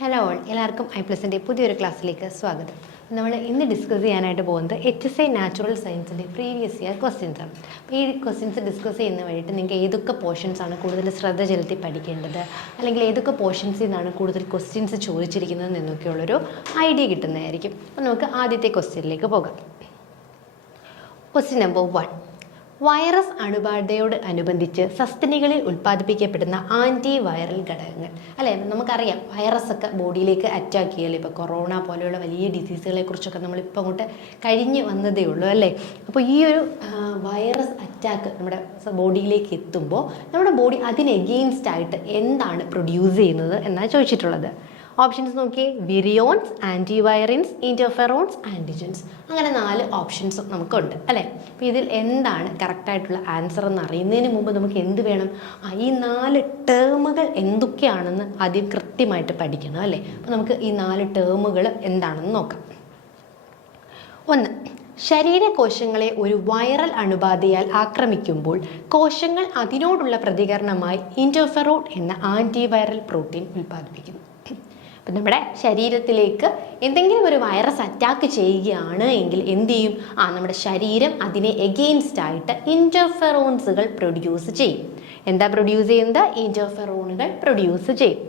Hello all, എല്ലാവർക്കും ഐ+ൻ്റെ പുതിയൊരു ക്ലാസ്സിലേക്ക് സ്വാഗതം. നമ്മൾ ഇന്ന് ഡിസ്കസ് ചെയ്യാനായിട്ട് പോകുന്നത് HSI നാച്ചുറൽ സയൻസിൻ്റെ പ്രീവിയസ് ഇയർ ക്വസ്റ്റ്യൻസ് ആണ്. അപ്പോൾ ഈ ക്വസ്റ്റ്യൻസ് ഡിസ്കസ് ചെയ്യുന്ന വഴിയിട്ട് നിങ്ങൾക്ക് ഏതൊക്കെ പോർഷൻസ് ആണ് കൂടുതൽ ശ്രദ്ധ ചെലുത്തി പഠിക്കേണ്ടത്, അല്ലെങ്കിൽ ഏതൊക്കെ പോർഷൻസിൽ നിന്നാണ് കൂടുതൽ ക്വസ്റ്റ്യൻസ് ചോദിച്ചിരിക്കുന്നത് എന്നൊക്കെയുള്ളൊരു ഐഡിയ കിട്ടുന്നതായിരിക്കും. അപ്പോൾ നമുക്ക് ആദ്യത്തെ ക്വസ്റ്റ്യനിലേക്ക് പോകാം. Question number 1. വൈറസ് അണുബാധയോട് അനുബന്ധിച്ച് സസ്തനികളിൽ ഉൽപ്പാദിപ്പിക്കപ്പെടുന്ന ആൻറ്റി വൈറൽ ഘടകങ്ങൾ. അല്ലേ, നമുക്കറിയാം വൈറസ് ഒക്കെ ബോഡിയിലേക്ക് അറ്റാക്ക് ചെയ്യല്ലേ. ഇപ്പോൾ കൊറോണ പോലെയുള്ള വലിയ ഡിസീസുകളെ കുറിച്ചൊക്കെ നമ്മളിപ്പോൾ അങ്ങോട്ട് കഴിഞ്ഞ് വന്നതേ ഉള്ളൂ അല്ലേ. അപ്പോൾ ഈ ഒരു വൈറസ് അറ്റാക്ക് നമ്മുടെ ബോഡിയിലേക്ക് എത്തുമ്പോൾ നമ്മുടെ ബോഡി അതിന് എഗെയിൻസ്റ്റ് ആയിട്ട് എന്താണ് പ്രൊഡ്യൂസ് ചെയ്യുന്നത് എന്നാണ് ചോദിച്ചിട്ടുള്ളത്. ഓപ്ഷൻസ് നോക്കിയേ: വിരിയോൺസ്, ആൻറ്റിവൈറിൻസ്, ഇൻ്റർഫെറോൺസ്, ആൻറ്റിജൻസ്. അങ്ങനെ 4 ഓപ്ഷൻസ് നമുക്കുണ്ട് അല്ലേ. അപ്പോൾ ഇതിൽ എന്താണ് കറക്റ്റായിട്ടുള്ള ആൻസർ എന്ന് അറിയുന്നതിന് മുമ്പ് നമുക്ക് എന്ത് വേണം? ഈ 4 ടേമുകൾ എന്തൊക്കെയാണെന്ന് ആദ്യം കൃത്യമായിട്ട് പഠിക്കണം അല്ലേ. അപ്പോൾ നമുക്ക് ഈ 4 ടേമുകൾ എന്താണെന്ന് നോക്കാം. 1. ശരീരകോശങ്ങളെ ഒരു വൈറൽ അണുബാധയാൽ ആക്രമിക്കുമ്പോൾ കോശങ്ങൾ അതിനോടുള്ള പ്രതികരണമായി ഇൻ്റർഫെറോൺ എന്ന ആൻറ്റിവൈറൽ പ്രോട്ടീൻ ഉൽപ്പാദിപ്പിക്കുന്നു. അപ്പം നമ്മുടെ ശരീരത്തിലേക്ക് എന്തെങ്കിലും ഒരു വൈറസ് അറ്റാക്ക് ചെയ്യുകയാണ് എങ്കിൽ എന്ത് ചെയ്യും? നമ്മുടെ ശരീരം അതിനെ എഗെയിൻസ്റ്റ് ആയിട്ട് ഇൻ്റർഫെറോൺസുകൾ പ്രൊഡ്യൂസ് ചെയ്യും. എന്താ പ്രൊഡ്യൂസ് ചെയ്യുന്നത്? ഇൻ്റർഫെറോണുകൾ പ്രൊഡ്യൂസ് ചെയ്യും.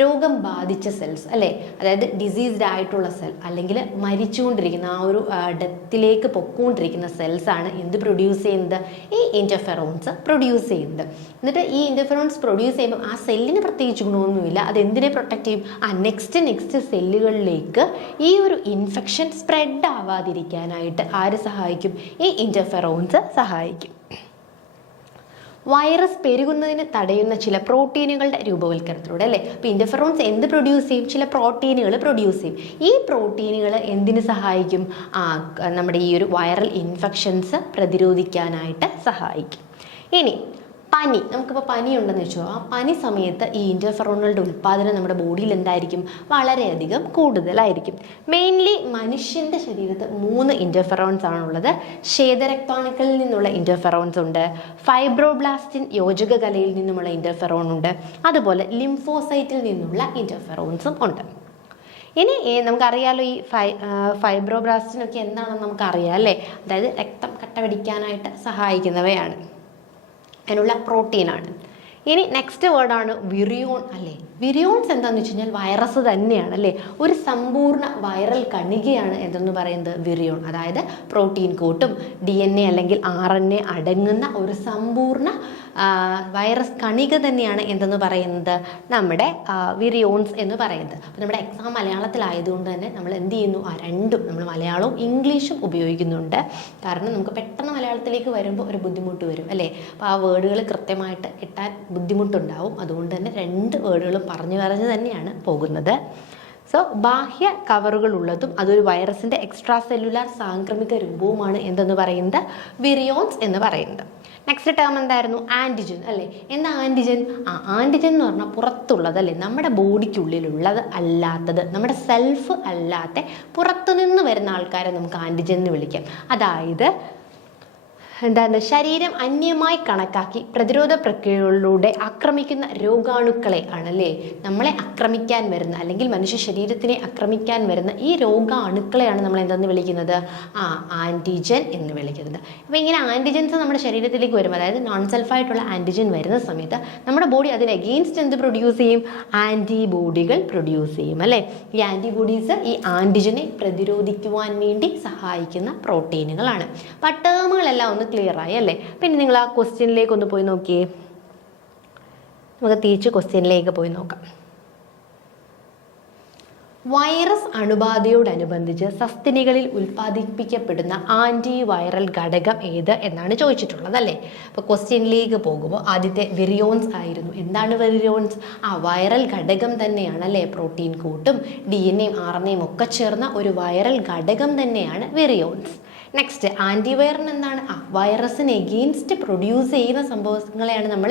രോഗം ബാധിച്ച സെൽസ് അല്ലേ, അതായത് ഡിസീസ്ഡ് ആയിട്ടുള്ള സെൽ അല്ലെങ്കിൽ മരിച്ചുകൊണ്ടിരിക്കുന്ന ആ ഒരു ഡെത്തിലേക്ക് പൊക്കോണ്ടിരിക്കുന്ന സെൽസാണ് എന്ത് പ്രൊഡ്യൂസ് ചെയ്യുന്നത്? ഈ ഇൻ്റർഫെറോൺസ് പ്രൊഡ്യൂസ് ചെയ്യുന്നത്. എന്നിട്ട് ഈ ഇൻ്റർഫെറോൺസ് പ്രൊഡ്യൂസ് ചെയ്യുമ്പോൾ ആ സെല്ലിന് പ്രത്യേകിച്ച് ഗുണമൊന്നുമില്ല. അതെന്തിനെ പ്രൊട്ടക്റ്റ് ചെയ്യും? നെക്സ്റ്റ് സെല്ലുകളിലേക്ക് ഈ ഒരു ഇൻഫെക്ഷൻ സ്പ്രെഡ് ആവാതിരിക്കാനായിട്ട് ആര് സഹായിക്കും? ഈ ഇൻ്റർഫെറോൺസ് സഹായിക്കും. വൈറസ് പെരുകുന്നതിന് തടയുന്ന ചില പ്രോട്ടീനുകളുടെ രൂപവൽക്കരണത്തിലൂടെ അല്ലേ. അപ്പോൾ ഇൻ്റർഫെറോൺസ് എന്ത് പ്രൊഡ്യൂസ് ചെയ്യും? ചില പ്രോട്ടീനുകൾ പ്രൊഡ്യൂസ് ചെയ്യും. ഈ പ്രോട്ടീനുകൾ എന്തിന് സഹായിക്കും? നമ്മുടെ ഈ ഒരു വൈറൽ ഇൻഫെക്ഷൻസ് പ്രതിരോധിക്കാനായിട്ട് സഹായിക്കും. ഇനി പനി, നമുക്കിപ്പോൾ പനി ഉണ്ടെന്ന് വെച്ചോ, ആ പനി സമയത്ത് ഈ ഇൻ്റർഫെറോണുകളുടെ ഉൽപ്പാദനം നമ്മുടെ ബോഡിയിൽ എന്തായിരിക്കും? വളരെയധികം കൂടുതലായിരിക്കും. മെയിൻലി മനുഷ്യൻ്റെ ശരീരത്ത് 3 ഇൻ്റർഫെറോൺസ് ആണുള്ളത്. ശ്വേതരക്താണുക്കളിൽ നിന്നുള്ള ഇൻ്റർഫെറോൺസ് ഉണ്ട്, ഫൈബ്രോബ്ലാസ്റ്റിൻ യോജക കലയിൽ നിന്നുമുള്ള ഇൻ്റർഫെറോൺ ഉണ്ട്, അതുപോലെ ലിംഫോസൈറ്റിൽ നിന്നുള്ള ഇൻ്റർഫെറോൺസും ഉണ്ട്. ഇനി നമുക്കറിയാമല്ലോ ഈ ഫൈബ്രോബ്ലാസ്റ്റിനൊക്കെ എന്താണെന്ന് നമുക്കറിയാം അല്ലേ. അതായത് രക്തം കട്ട പിടിക്കാനായിട്ട് സഹായിക്കുന്നവയാണ്, അതിനുള്ള പ്രോട്ടീനാണ്. ഇനി നെക്സ്റ്റ് വേർഡാണ് വിരിയോൺ അല്ലേ. വിരിയോൺസ് എന്താണെന്ന് വെച്ച് കഴിഞ്ഞാൽ വൈറസ് തന്നെയാണ് അല്ലേ. ഒരു സമ്പൂർണ്ണ വൈറൽ കണികയാണ് എന്തെന്ന് പറയുന്നത്? വിരിയോൺ. അതായത് പ്രോട്ടീൻ കോട്ടും DNA അല്ലെങ്കിൽ RNA അടങ്ങുന്ന ഒരു സമ്പൂർണ്ണ വൈറസ് കണിക തന്നെയാണ് എന്തെന്ന് പറയുന്നത്? നമ്മുടെ വിരിയോൺസ് എന്ന് പറയുന്നത്. അപ്പോൾ നമ്മുടെ എക്സാം മലയാളത്തിലായതുകൊണ്ട് തന്നെ നമ്മൾ എന്ത് ചെയ്യുന്നു? രണ്ടും നമ്മൾ മലയാളവും ഇംഗ്ലീഷും ഉപയോഗിക്കുന്നുണ്ട്. കാരണം നമുക്ക് പെട്ടെന്ന് മലയാളത്തിലേക്ക് വരുമ്പോൾ ഒരു ബുദ്ധിമുട്ട് വരും അല്ലേ. അപ്പോൾ ആ വേർഡുകൾ കൃത്യമായിട്ട് കിട്ടാൻ ബുദ്ധിമുട്ടുണ്ടാവും. അതുകൊണ്ട് തന്നെ 2 വേർഡുകളും പറഞ്ഞു തന്നെയാണ് പോകുന്നത്. സോ ബാഹ്യ കവറുകളുള്ളതും അതൊരു വൈറസിൻ്റെ എക്സ്ട്രാ സെല്ലുലാർ സാംക്രമിക രൂപവുമാണ് എന്തെന്ന് പറയുന്നത്? വിരിയോൺസ് എന്ന് പറയുന്നത്. നെക്സ്റ്റ് ടേം എന്തായിരുന്നു? ആൻറ്റിജൻ അല്ലേ. എന്താ ആൻറ്റിജൻ? ആൻറ്റിജൻ എന്ന് പറഞ്ഞാൽ പുറത്തുള്ളത് അല്ലേ, നമ്മുടെ ബോഡിക്കുള്ളിലുള്ളത് അല്ലാത്തത്, നമ്മുടെ സെൽഫ് അല്ലാത്ത പുറത്തുനിന്ന് വരുന്ന ആൾക്കാരെ നമുക്ക് ആൻറ്റിജൻ എന്ന് വിളിക്കാം. അതായത് എന്താണ്? ശരീരം അന്യമായി കണക്കാക്കി പ്രതിരോധ പ്രക്രിയകളിലൂടെ ആക്രമിക്കുന്ന രോഗാണുക്കളെ ആണല്ലേ നമ്മളെ ആക്രമിക്കാൻ വരുന്ന, അല്ലെങ്കിൽ മനുഷ്യ ശരീരത്തിനെ ആക്രമിക്കാൻ വരുന്ന ഈ രോഗാണുക്കളെയാണ് നമ്മൾ എന്തെന്ന് വിളിക്കുന്നത്? ആൻറ്റിജൻ എന്ന് വിളിക്കുന്നത്. അപ്പോൾ ഇങ്ങനെ ആൻറ്റിജൻസ് നമ്മുടെ ശരീരത്തിലേക്ക് വരും, അതായത് നോൺ സെൽഫായിട്ടുള്ള ആൻറ്റിജൻ വരുന്ന സമയത്ത് നമ്മുടെ ബോഡി അതിന് എഗെയിൻസ്റ്റ് എന്ത് പ്രൊഡ്യൂസ് ചെയ്യും? ആൻറ്റിബോഡികൾ പ്രൊഡ്യൂസ് ചെയ്യും അല്ലേ. ഈ ആൻറ്റിബോഡീസ് ഈ ആൻറ്റിജനെ പ്രതിരോധിക്കുവാൻ വേണ്ടി സഹായിക്കുന്ന പ്രോട്ടീനുകളാണ്. അപ്പോൾ ആ ടേമുകളെല്ലാം ഒന്ന് ക്ലിയർ ആയി അല്ലേ. പിന്നെ നിങ്ങൾ ആ ക്വസ്റ്റ്യനിലേക്ക് ഒന്ന് പോയി നോക്കിയേ. നമുക്ക് തിരിച്ച് ക്വസ്റ്റ്യനിലേക്ക് പോയി നോക്കാം. വൈറസ് അണുബാധയോടനുബന്ധിച്ച് സസ്തനികളിൽ ഉൽപ്പാദിപ്പിക്കപ്പെടുന്ന ആൻറ്റി വൈറൽ ഘടകം ഏത് എന്നാണ് ചോദിച്ചിട്ടുള്ളത് അല്ലേ. അപ്പോൾ ക്വസ്റ്റ്യനിലേക്ക് പോകുമ്പോൾ ആദ്യത്തെ വിരിയോൺസ് ആയിരുന്നു. എന്താണ് വിരിയോൺസ്? വൈറൽ ഘടകം തന്നെയാണ് അല്ലേ. പ്രോട്ടീൻ കൂട്ടും DNA RNA ഒക്കെ ചേർന്ന ഒരു വൈറൽ ഘടകം തന്നെയാണ് വിരിയോൺസ്. നെക്സ്റ്റ് ആൻറ്റിവൈറൽ എന്താണ്? വൈറസിന് എഗെയിൻസ്റ്റ് പ്രൊഡ്യൂസ് ചെയ്യുന്ന സംഭവങ്ങളെയാണ് നമ്മൾ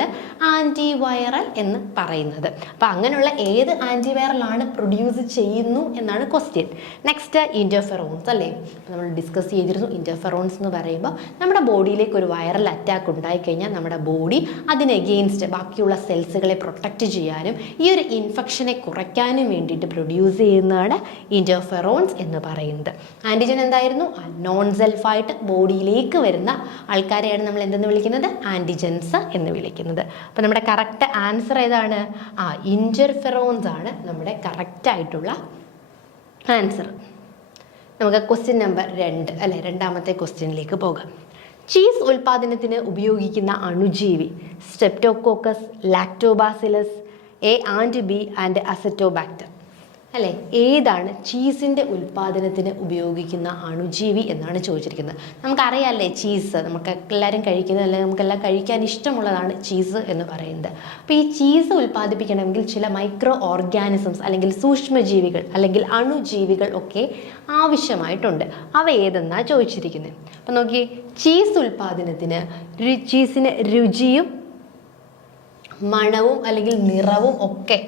ആൻറ്റിവൈറൽ എന്ന് പറയുന്നത്. അപ്പോൾ അങ്ങനെയുള്ള ഏത് ആൻറ്റിവൈറലാണ് പ്രൊഡ്യൂസ് ചെയ്യുന്നു എന്നാണ് ക്വസ്റ്റ്യൻ. നെക്സ്റ്റ് ഇൻ്റർഫെറോൺസ് അല്ലേ, നമ്മൾ ഡിസ്കസ് ചെയ്തിരുന്നു. ഇൻ്റർഫെറോൺസ് എന്ന് പറയുമ്പോൾ നമ്മുടെ ബോഡിയിലേക്ക് ഒരു വൈറൽ അറ്റാക്ക് ഉണ്ടായിക്കഴിഞ്ഞാൽ നമ്മുടെ ബോഡി അതിന് എഗെയിൻസ്റ്റ് ബാക്കിയുള്ള സെൽസുകളെ പ്രൊട്ടക്റ്റ് ചെയ്യാനും ഈ ഒരു ഇൻഫെക്ഷനെ കുറയ്ക്കാനും വേണ്ടിയിട്ട് പ്രൊഡ്യൂസ് ചെയ്യുന്നതാണ് ഇൻ്റർഫെറോൺസ് എന്ന് പറയുന്നത്. ആൻറ്റിജൻ എന്തായിരുന്നു? നോൺ സെൽഫായിട്ട് ബോഡിയിലേക്ക് വരുന്ന ആൾക്കാരെയാണ് നമ്മൾ എന്തെന്ന് വിളിക്കുന്നത്? ആൻറ്റിജൻസ് എന്ന് വിളിക്കുന്നത്. അപ്പോൾ നമ്മുടെ കറക്റ്റ് ആൻസർ ഏതാണ്? ഇൻ്റർഫെറോൺസ് ആണ് നമ്മുടെ കറക്റ്റായിട്ടുള്ള ആൻസർ. നമുക്ക് ക്വസ്റ്റ്യൻ നമ്പർ 2 അല്ലെ, രണ്ടാമത്തെ ക്വസ്റ്റ്യനിലേക്ക് പോകാം. ചീസ് ഉൽപാദനത്തിന് ഉപയോഗിക്കുന്ന അണുജീവി Streptococcus, Lactobacillus, A and B and Acetobacter അല്ലേ? ഏതാണ് ചീസിൻ്റെ ഉൽപ്പാദനത്തിന് ഉപയോഗിക്കുന്ന അണുജീവി എന്നാണ് ചോദിച്ചിരിക്കുന്നത്. നമുക്കറിയാമല്ലേ ചീസ് നമുക്ക് എല്ലാവരും കഴിക്കുന്നത്, അല്ലെങ്കിൽ നമുക്കെല്ലാം കഴിക്കാൻ ഇഷ്ടമുള്ളതാണ് ചീസ് എന്ന് പറയുന്നത്. അപ്പോൾ ഈ ചീസ് ഉൽപ്പാദിപ്പിക്കണമെങ്കിൽ ചില മൈക്രോ ഓർഗാനിസംസ് അല്ലെങ്കിൽ സൂക്ഷ്മജീവികൾ അല്ലെങ്കിൽ അണുജീവികൾ ഒക്കെ ആവശ്യമായിട്ടുണ്ട്. അവ ഏതെന്നാണ് ചോദിച്ചിരിക്കുന്നത്. അപ്പം നോക്കിയേ, ചീസ് ഉൽപ്പാദനത്തിന് ചീസിന് രുചിയും മണവും അല്ലെങ്കിൽ നിറവും ഒക്കെ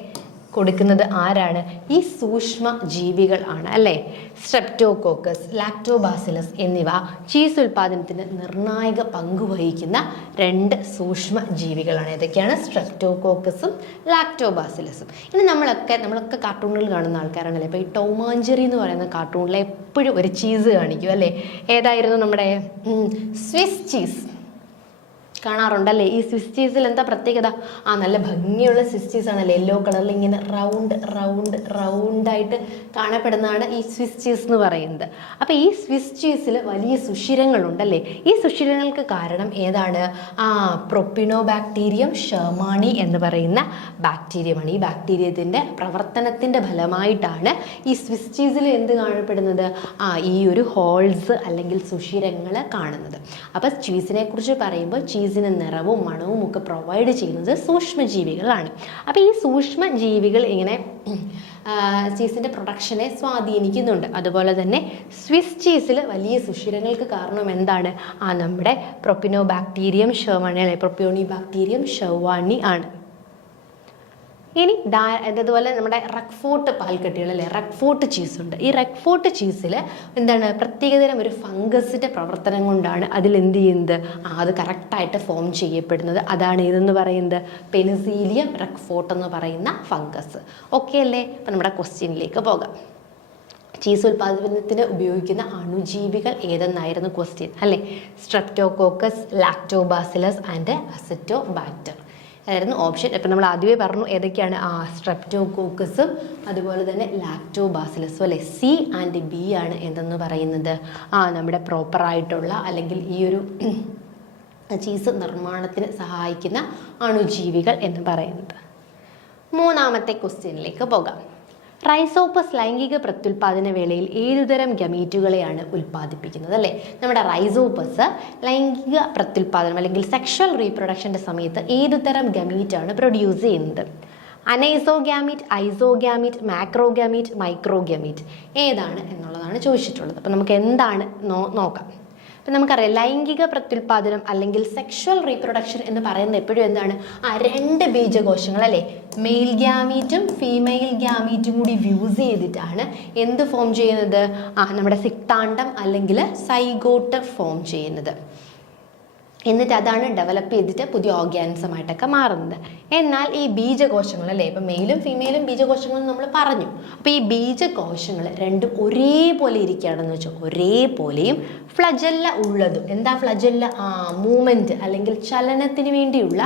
കൊടുക്കുന്നത് ആരാണ്? ഈ സൂക്ഷ്മ ജീവികൾ ആണ് അല്ലേ? സ്ട്രെപ്റ്റോകോക്കസ്, ലാക്ടോബാസിലസ് എന്നിവ ചീസ് ഉൽപ്പാദനത്തിന് നിർണായക പങ്കുവഹിക്കുന്ന 2 സൂക്ഷ്മ ജീവികളാണ്. ഏതൊക്കെയാണ്? സ്ട്രെപ്റ്റോകോക്കസും ലാക്ടോബാസിലസും. ഇനി നമ്മളൊക്കെ കാർട്ടൂണുകൾ കാണുന്ന ആൾക്കാരാണല്ലേ. ഇപ്പോൾ ഈ ടോം ആൻഡ് ജെറി എന്ന് പറയുന്ന കാർട്ടൂണിൽ എപ്പോഴും ഒരു ചീസ് കാണിക്കും അല്ലേ? ഏതായിരുന്നു? നമ്മുടെ സ്വിസ് ചീസ് കാണാറുണ്ടല്ലേ? ഈ സ്വിസ് ചീസിൽ എന്താ പ്രത്യേകത? നല്ല ഭംഗിയുള്ള സ്വിസ് ചീസ് ആണല്ലേ, യെല്ലോ കളറിൽ ഇങ്ങനെ റൗണ്ടായിട്ട് കാണപ്പെടുന്നതാണ് ഈ സ്വിസ് ചീസ് എന്ന് പറയുന്നത്. അപ്പോൾ ഈ സ്വിസ് ചീസിൽ വലിയ സുഷിരങ്ങളുണ്ടല്ലേ. ഈ സുഷിരങ്ങൾക്ക് കാരണം ഏതാണ്? പ്രൊപ്പിനോബാക്ടീരിയം ഷെർമാനി എന്ന് പറയുന്ന ബാക്ടീരിയമാണ്. ഈ ബാക്ടീരിയത്തിൻ്റെ പ്രവർത്തനത്തിൻ്റെ ഫലമായിട്ടാണ് ഈ സ്വിസ് ചീസിൽ എന്ത് കാണപ്പെടുന്നത്? ഈ ഒരു ഹോൾസ് അല്ലെങ്കിൽ സുഷിരങ്ങൾ കാണുന്നത്. അപ്പോൾ ചീസിനെ കുറിച്ച് പറയുമ്പോൾ ചീസിന് നിറവും മണവും ഒക്കെ പ്രൊവൈഡ് ചെയ്യുന്നത് സൂക്ഷ്മജീവികളാണ്. അപ്പോൾ ഈ സൂക്ഷ്മജീവികൾ ഇങ്ങനെ ചീസിൻ്റെ പ്രൊഡക്ഷനെ സ്വാധീനിക്കുന്നുണ്ട്. അതുപോലെ തന്നെ സ്വിസ് ചീസിൽ വലിയ സുഷിരങ്ങൾക്ക് കാരണം എന്താണ്? നമ്മുടെ പ്രൊപ്പിനോബാക്ടീരിയം ഷെർമാനി അല്ലെ, പ്രൊപ്പിയോണിബാക്ടീരിയം ഷെർമാനി ആണ്. ഇനി അതുപോലെ നമ്മുടെ റക്ഫോർട്ട് പാൽക്കട്ടികൾ അല്ലേ, റക്ഫോർട്ട് ചീസുണ്ട്. ഈ റക്ഫോർട്ട് ചീസിൽ എന്താണ് പ്രത്യേകതരം ഒരു ഫംഗസിൻ്റെ പ്രവർത്തനം കൊണ്ടാണ് അതിൽ എന്ത് ചെയ്യുന്നത്? അത് കറക്റ്റായിട്ട് ഫോം ചെയ്യപ്പെടുന്നത്. അതാണ് ഇതെന്ന് പറയുന്നത് പെനിസീലിയം റക്ഫോർട്ട് എന്ന് പറയുന്ന ഫംഗസ്. ഓക്കെ അല്ലേ? അപ്പം നമ്മുടെ ക്വസ്റ്റ്യനിലേക്ക് പോകാം. ചീസ് ഉൽപ്പാദനത്തിന് ഉപയോഗിക്കുന്ന അണുജീവികൾ ഏതെന്നായിരുന്നു ക്വസ്റ്റ്യൻ അല്ലേ? സ്ട്രെപ്റ്റോകോക്കസ്, ലാക്ടോബാസിലസ് ആൻഡ് അസറ്റോബാക്ടർ ആയിരുന്നു ഓപ്ഷൻ. ഇപ്പം നമ്മൾ ആദ്യമേ പറഞ്ഞു ഏതൊക്കെയാണ്? സ്ട്രെപ്റ്റോകോക്കസും അതുപോലെ തന്നെ ലാക്ടോബാസിലസും അല്ലേ. സി ആൻഡ് ബി ആണ് എന്തെന്ന് പറയുന്നത്? നമ്മുടെ പ്രോപ്പറായിട്ടുള്ള അല്ലെങ്കിൽ ഈ ഒരു ചീസ് നിർമ്മാണത്തിന് സഹായിക്കുന്ന അണുജീവികൾ എന്ന് പറയുന്നത്. മൂന്നാമത്തെ ക്വസ്റ്റ്യനിലേക്ക് പോകാം. റൈസോപ്പസ് ലൈംഗിക പ്രത്യുൽപാദന വേളയിൽ ഏതുതരം ഗമീറ്റുകളെയാണ് ഉൽപ്പാദിപ്പിക്കുന്നത് അല്ലേ? നമ്മുടെ റൈസോപ്പസ് ലൈംഗിക പ്രത്യുൽപാദനം അല്ലെങ്കിൽ സെക്ഷൽ റീപ്രൊഡക്ഷൻ്റെ സമയത്ത് ഏതുതരം ഗമീറ്റാണ് പ്രൊഡ്യൂസ് ചെയ്യുന്നത്? അനൈസോഗ്യാമീറ്റ്, ഐസോഗ്യാമീറ്റ്, മാക്രോഗ്യാമീറ്റ്, മൈക്രോഗ്യാമീറ്റ് ഏതാണ് എന്നുള്ളതാണ് ചോദിച്ചിട്ടുള്ളത്. അപ്പം നമുക്ക് എന്താണ് നോക്കാം. അപ്പം നമുക്കറിയാം ലൈംഗിക പ്രത്യുൽപാദനം അല്ലെങ്കിൽ സെക്ഷൽ റീപ്രൊഡക്ഷൻ എന്ന് പറയുന്നത് എപ്പോഴും എന്താണ്? 2 ബീജകോശങ്ങൾ അല്ലേ, മെയിൽ ഗ്യാമീറ്റും ഫീമെയിൽ ഗ്യാമീറ്റും കൂടി ഫ്യൂസ് ചെയ്തിട്ടാണ് എന്ത് ഫോം ചെയ്യുന്നത്? നമ്മുടെ സിക്താണ്ഡം അല്ലെങ്കിൽ സൈഗോട്ട് ഫോം ചെയ്യുന്നത്. എന്നിട്ട് അതാണ് ഡെവലപ്പ് ചെയ്തിട്ട് പുതിയ ഓർഗാനിസമായിട്ടൊക്കെ മാറുന്നത്. എന്നാൽ ഈ ബീജകോശങ്ങൾ അല്ലേ, ഇപ്പം മെയിലും ഫീമെയിലും ബീജകോശങ്ങളും നമ്മൾ പറഞ്ഞു. അപ്പോൾ ഈ ബീജകോശങ്ങൾ രണ്ടും ഒരേപോലെ ഇരിക്കുകയാണെന്ന് വെച്ചാൽ ഒരേപോലെയും ഫ്ലജല്ല ഉള്ളതും. എന്താ ഫ്ലജല്ല? മൂവ്മെൻറ്റ് അല്ലെങ്കിൽ ചലനത്തിന് വേണ്ടിയുള്ള